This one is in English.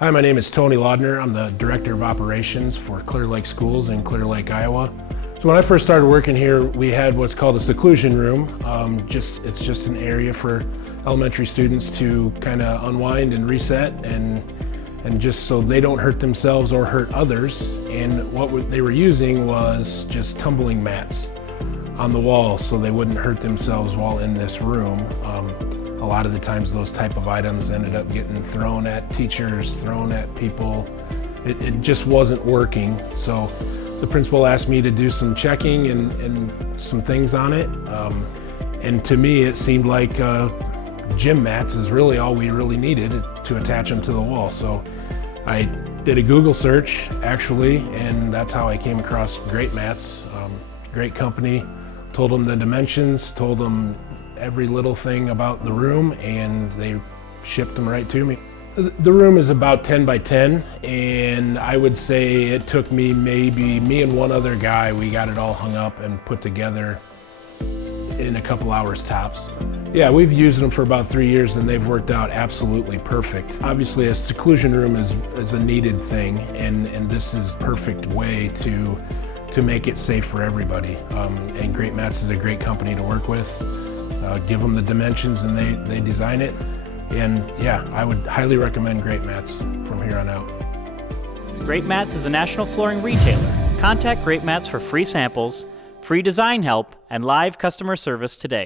Hi, my name is Tony Laudner. I'm the Director of Operations for Clear Lake Schools in Clear Lake, Iowa. So when I first started working here, we had what's called a seclusion room. It's just an area for elementary students to kind of unwind and reset and just so they don't hurt themselves or hurt others. And what they were using was just tumbling mats on the wall so they wouldn't hurt themselves while in this room. A lot of the times those type of items ended up getting thrown at teachers, thrown at people. It just wasn't working. So the principal asked me to do some checking and some things on it. And to me, it seemed like gym mats is really all we really needed to attach them to the wall. So I did a Google search actually, and that's how I came across Greatmats. Great company, told them the dimensions, told them every little thing about the room, and they shipped them right to me. The room is about 10 by 10, and I would say it took me and one other guy, we got it all hung up and put together in a couple hours tops. Yeah, we've used them for about 3 years and they've worked out absolutely perfect. Obviously a seclusion room is a needed thing, and this is a perfect way to make it safe for everybody. And Greatmats is a great company to work with. Give them the dimensions and they design it. And yeah, I would highly recommend Greatmats from here on out. Greatmats is a national flooring retailer. Contact Greatmats for free samples, free design help, and live customer service today.